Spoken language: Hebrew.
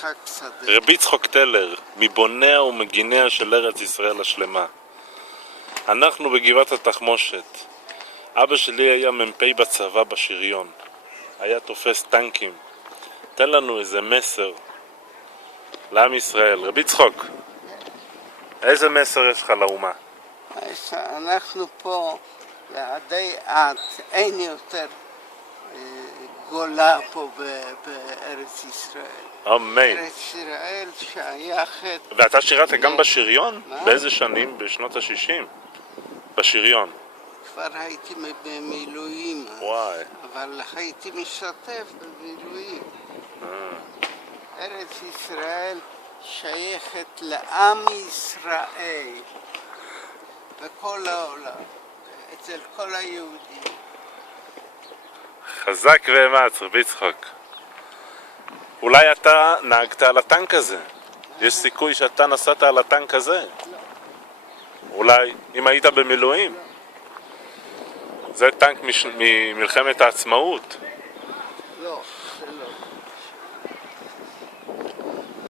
חג שדה. רבי יצחק טלר, מבוניה ומגיניה של ארץ ישראל השלמה. אנחנו בגבעת התחמושת. אבא שלי היה מ"פ בצבא בשריון. היה תופס טנקים. תן לנו איזה מסר לעם ישראל. רבי יצחק, איזה מסר יש לך לאומה? אנחנו פה לעדי עד, אין יותר גולה פה בארץ ישראל. אמן. ארץ ישראל שייכת... ואתה שירת גם בשריון? מה? באיזה שנים? בשנות ה-60? בשריון. כבר הייתי במילואים אז, וואי. אבל הייתי משתתף במילואים. ארץ ישראל שייכת לעם ישראל בכל העולם, אצל כל היהודים. חזק ואמץ, רבי יצחק. אולי אתה נהגת על הטנק הזה. יש סיכוי שאתה נסעת על הטנק הזה. אולי, אם היית במילואים. זה טנק ממלחמת העצמאות. לא, זה לא.